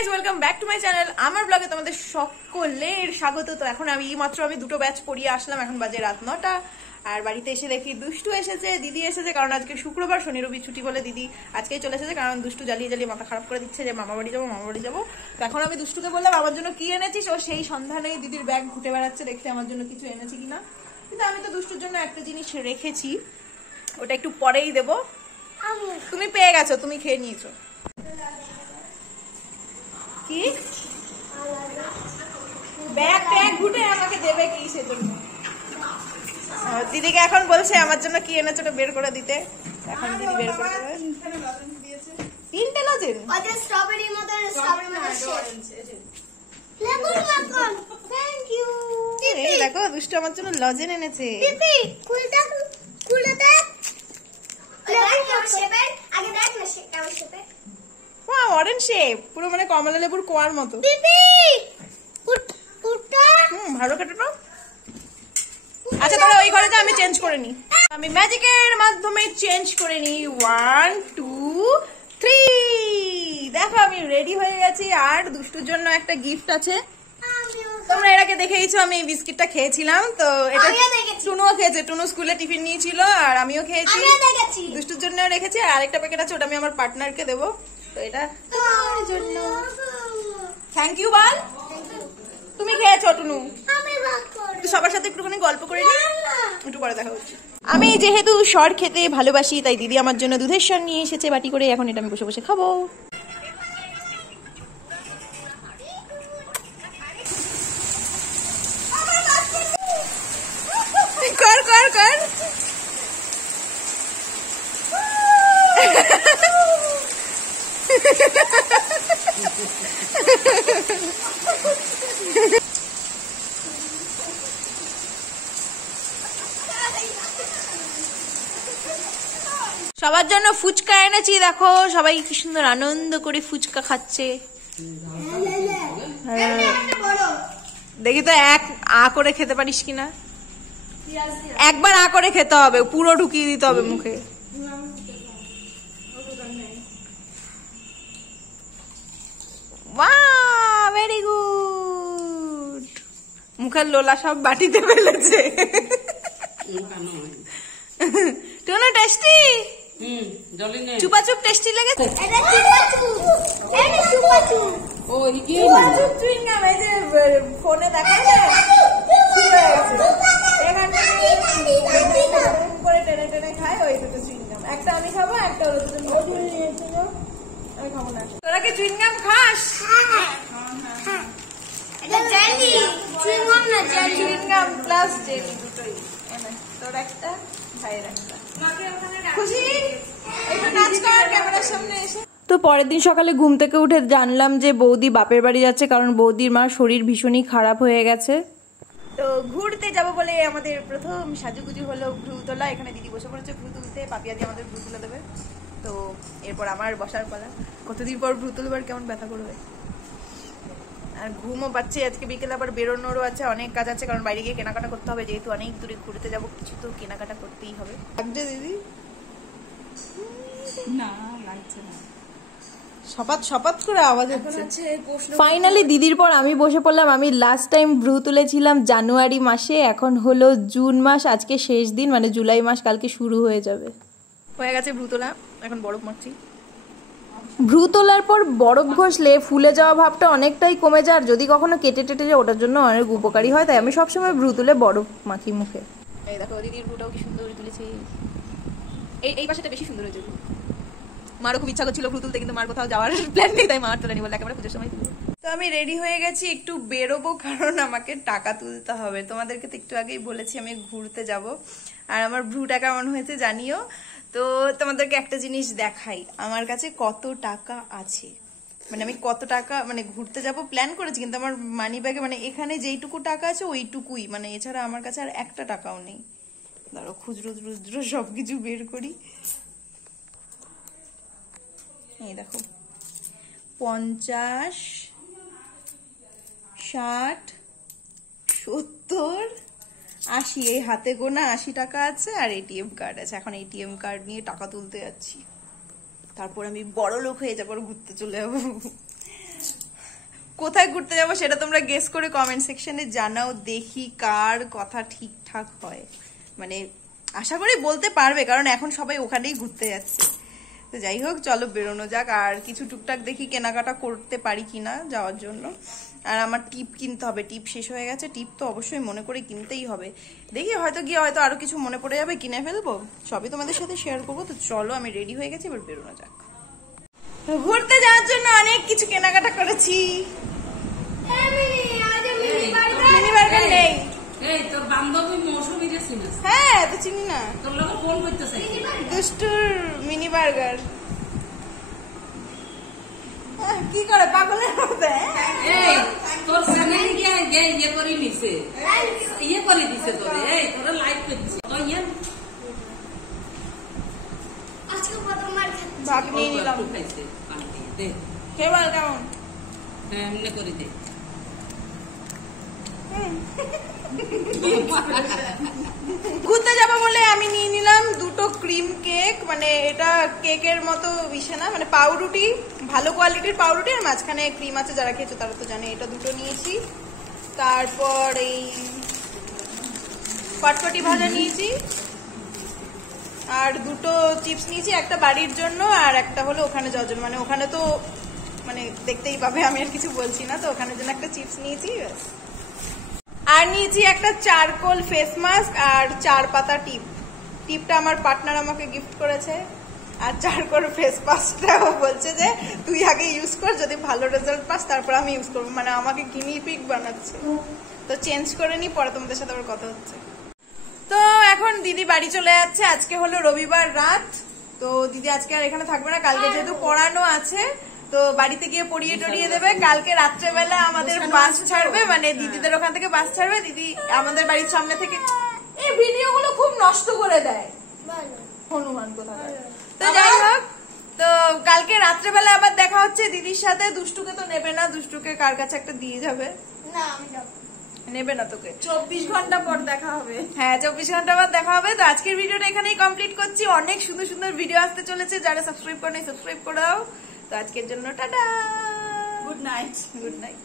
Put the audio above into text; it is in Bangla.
Guys, welcome back to my channel. আমার ব্লগে তোমাদের সকলের স্বাগত। তো এখন আমি দুটো ব্যাচ পড়িয়ে আসলাম, এখন বাজে রাত 9টা। আর বাড়িতে এসে দেখি দুষ্টু এসেছে, দিদি এসেছে, কারণ আজকে শুক্রবার, শনি রবি ছুটি বলে দিদি আজকেই চলে এসেছে, কারণ দুষ্টু জ্বালিয়ে জ্বালিয়ে মাথা খারাপ করে দিচ্ছে যে মামা বাড়ি যাবো। তো এখন আমি দুষ্টুকে বললাম আমার জন্য কি এনেছিস, ও সেই সন্ধানেই দিদির ব্যাগ ঘুটে বেড়াচ্ছে দেখতে আমার জন্য কিছু এনেছি কিনা। কিন্তু আমি তো দুষ্টুর জন্য একটা জিনিস রেখেছি, ওটা একটু পরেই দেবো। তুমি পেয়ে গেছো, তুমি খেয়ে নিয়েছো। কি ব্যাগ ট্যাগ ঘুটে আমাকে দেবে কি সেজন্য দিদিকে এখন বলছে আমার জন্য কি এনেছো ওটা বের করে দিতে। এখন দিদি বের করে দেবে। 3টে লজেন স্ট্রবেরি মতো থ্যাংক ইউ। এই দেখো দুষ্টু আমার জন্য লজেন এনেছে। পিপি খুলে দেখ আগে দেখ না সেটা শেপে। ওয়াও, অরেঞ্জ শেপ, পুরো মানে কমলা লেবুর কোয়ার মতো। পিপি পুটা ভালো কেটে নাও। আচ্ছা তাহলে ওই ঘরে আমি চেঞ্জ করে নি, আমি ম্যাজিকের মাধ্যমে চেঞ্জ করে নি। 1 2 3 দেখো আমি রেডি হয়ে গেছি। আর দুষ্টুর জন্য একটা গিফট আছে। তোমরা এর আগে দেখেইছো আমি এই বিস্কিটটা খেয়েছিলাম, তো এটা টুনুও খেয়েছে। টুনু স্কুলে টিফিন নিয়েছিল আর আমিও খেয়েছি। দুষ্টুর জন্যও রেখেছি। আর আরেকটা প্যাকেট আছে, ওটা আমি আমার পার্টনারকে দেবো। তো এটা তোমার জন্য। থ্যাংক ইউ বল। তুমি খেয়েছো টুনু? সবার সাথে একটুখানি গল্প করে নি, একটু পরে দেখা হচ্ছে। আমি যেহেতু সর খেতে ভালোবাসি, তাই দিদি আমার জন্য দুধের সর নিয়ে এসেছে বাটি করে। এখন এটা আমি বসে বসে খাবো। কর কর কর। সবার জন্য ফুচকা এনেছি, দেখো সবাই কি সুন্দর আনন্দ করে ফুচকা খাচ্ছে। দেখি তো এক আ করে খেতে পারিস কিনা। একবার আ করে খেতে হবে, পুরো ঢুকিয়ে দিতে হবে মুখে। বাহ, ভেরি গুড। মুখের লোলা সব বাটিতে ফেলেছে। টুনু টেস্টি? চুপাচুপ টেস্টি লেগেছে? ফোনে দেখায় না করে টেনে টেনে খায়, ওই দুটো চুইংগাম। একটা আমি খাবো, একটা আমি খাবো না। তোরা কি চুইংগাম খাস? চুইংগাম প্লাস জেলি দুটোই। তোর একটা, ভাইয়ের একটা। খুশি? একটু নাচ কর ক্যামেরার সামনে এসে। তো পরের দিন সকালে ঘুম থেকে উঠে জানলাম যে বৌদি বাপের বাড়ি যাচ্ছে, কারণ বৌদির মার শরীর ভীষণই খারাপ হয়ে গেছে। তো ঘুরতে যাব বলে আমাদের প্রথম সাজুগুজু হলো ভ্রু তোলা। এখানে দিদি বসে পড়েছে ভ্রু তুলতে, পাপিয়া দিয়ে আমাদের ভ্রু তুলে দেবে। তো এরপর আমার বসার পালা। কতদিন পর ভ্রু তুলবার, কেমন ব্যথা করবে। আর ঘুমও পাচ্ছে। আজকে বিকেলে আবার বেরোনোরও আছে, অনেক কাজ আছে, কারণ বাইরে গিয়ে কেনাকাটা করতে হবে। যেহেতু অনেক দূরে ঘুরতে যাবো, কিছু তো কেনাকাটা করতেই হবে। লাগছে দিদি? না লাগছে না। সপাত সপাত করে আওয়াজ হচ্ছে। ফাইনালি দিদির পর আমি বসে পড়লাম। আমি লাস্ট টাইম ভ্রু তুলেছিলাম জানুয়ারি মাসে, এখন হলো জুন মাস, আজকে শেষ দিন, মানে জুলাই মাস কালকে শুরু হয়ে যাবে। হয়ে গেছে ভ্রু তোলা, এখন বরফ মারছি। ভ্রু তোলার পর বরফ ঘষলে ফুলে যাওয়া ভাবটা অনেকটাই কমে যায়, আর যদি কখনো কেটে টেটে যায় ওটার জন্য অনেক উপকারী হয়। তাই আমি সবসময় ভ্রু তুলে বরফ মাখি মুখে। এই দেখো দিদির ভ্রুটাও কি সুন্দর করে তুলেছি। এই পাশেটা বেশি সুন্দর হয়েছে। মারও খুব ইচ্ছা করছিল ভ্রু তুলতে, কিন্তু মার কোথাও যাওয়ার প্ল্যান নেই, তাই মার তোলেনি, বলে একেবারে পুজোর সময় তুলবো। তো আমি রেডি হয়ে গেছি, একটু বেরোবো, কারণ আমাকে টাকা তুলতে হবে। তোমাদেরকে তো একটু আগেই বলেছি আমি ঘুরতে যাব। আর আমার ভ্রুটা কেমন হয়েছে জানিও। তো তোমাদেরকে একটা জিনিস দেখাই, আমার কাছে কত টাকা আছে। মানে আমি কত টাকা, মানে ঘুরতে যাব প্ল্যান করেছি, কিন্তু আমার মানি ব্যাগে, মানে এখানে যেইটুকু টাকা আছে ওইটুকুই, মানে এছাড়া আমার কাছে আর একটা টাকাও নেই। ধরো খুচরো টুচরো সবকিছু বের করি। এই দেখো 50 60 70 80, এই হাতে গোনা 80 টাকা আছে। আর এটিএম কার্ড আছে। এখন এটিএম কার্ড নিয়ে টাকা তুলতে যাচ্ছি, তারপর আমি বড় লোক হয়ে যাবো, ঘুরতে চলে যাবো। কোথায় ঘুরতে যাবো সেটা তোমরা গেস করে কমেন্ট সেকশনে জানাও, দেখি কার কথা ঠিকঠাক হয়। মানে আশা করি বলতে পারবে, কারণ এখন সবাই ওখানেই ঘুরতে যাচ্ছে। তো যাই হোক, চলো বেরোনো যাক। আর কিছু টুকটাক দেখি কেনাকাটা করতে পারি কিনা যাওয়ার জন্য। আর আমার টিপ কিনতে হবে, টিপ শেষ হয়ে গেছে। টিপ তো অবশ্যই মনে করে কিনতেই হবে। দেখি হয়তো গিয়ে হয়তো আরো কিছু মনে পড়ে যাবে, কিনে ফেলবো। সবই তোমাদের সাথে শেয়ার করবো। তো চলো, আমি রেডি হয়ে গেছি, এবার বেরোনো যাক। ঘুরতে যাওয়ার জন্য অনেক কিছু কেনাকাটা করেছি। মিনি বার্গার নেই। হ্যাঁ, তো চিনি না। দুষ্টুর মিনি বার্গার কি করে পাগলের মতো তোর ইয়ে করে নিছে, ইয়ে করে দিছে তোরে, তোরা লাইভ করছিস। ভাগ নিয়ে নিলাম। কেমন কেমন? হ্যাঁ, এমনি করে দে। ঘুরতে যাবো বলে আমি নিয়ে নিলাম দুটো ক্রিম কেক। মানে এটা কেকের মতো বিষয় না, মানে পাউরুটি, ভালো কোয়ালিটির পাউরুটি, আর মাঝখানে ক্রিম আছে। যারা খেয়েছে তারা তো জানে। এটা দুটো নিয়েছি। তারপর এই ফটফটি ভাজা নিয়েছি, আর দুটো চিপস নিয়েছি, একটা বাড়ির জন্য আর একটা হলো ওখানে যাওয়ার জন্য। মানে ওখানে তো মানে দেখতেই পাবে, আমি আর কিছু বলছি না। তো ওখানে জন্য একটা চিপস নিয়েছি। আর নিয়েছি একটা চারকোল ফেস মাস্ক আর 4 পাতা টিপ। টিপটা আমার পার্টনার আমাকে গিফট করেছে, আর চারকোল ফেস মাস্কটাও বলছে যে তুই আগে ইউজ কর, যদি ভালো রেজাল্ট পাস তারপর আমি ইউজ করবো। মানে আমাকে গিনি পিক বানাচ্ছে। তো চেঞ্জ করে নি, পরে তোমাদের সাথে আবার কথা হচ্ছে। তো এখন দিদি বাড়ি চলে যাচ্ছে। আজকে হলো রবিবার রাত। তো দিদি আজকে আর এখানে থাকবে না, কালকে যেহেতু পড়ানো আছে তো বাড়িতে গিয়ে পড়িয়ে টড়িয়ে দেবে। কালকে রাত্রেবেলা আমাদের বাস ছাড়বে, মানে দিদিদের ওখান থেকে বাস ছাড়বে। দিদি আমাদের বাড়ির সামনে থেকে। এই ভিডিওগুলো খুব নষ্ট করে দেয় হনুমান কোথাকার। তো যাই হোক, তো কালকে রাত্রেবেলা আবার দেখা হচ্ছে দিদির সাথে। দুষ্টুকে তো নেবে না, দুষ্টুকে কার কাছে একটা দিয়ে যাবে। না, আমি যাবো। নেবে না তোকে। 24 ঘন্টা পর দেখা হবে। হ্যাঁ, 24 ঘন্টা পর দেখা হবে। তো আজকের ভিডিওটা এখানেই কমপ্লিট করছি। অনেক সুন্দর সুন্দর ভিডিও আসতে চলেছে, যারা সাবস্ক্রাইব করে সাবস্ক্রাইব করে দাও। তো আজকের জন্য tata, good night. Good night.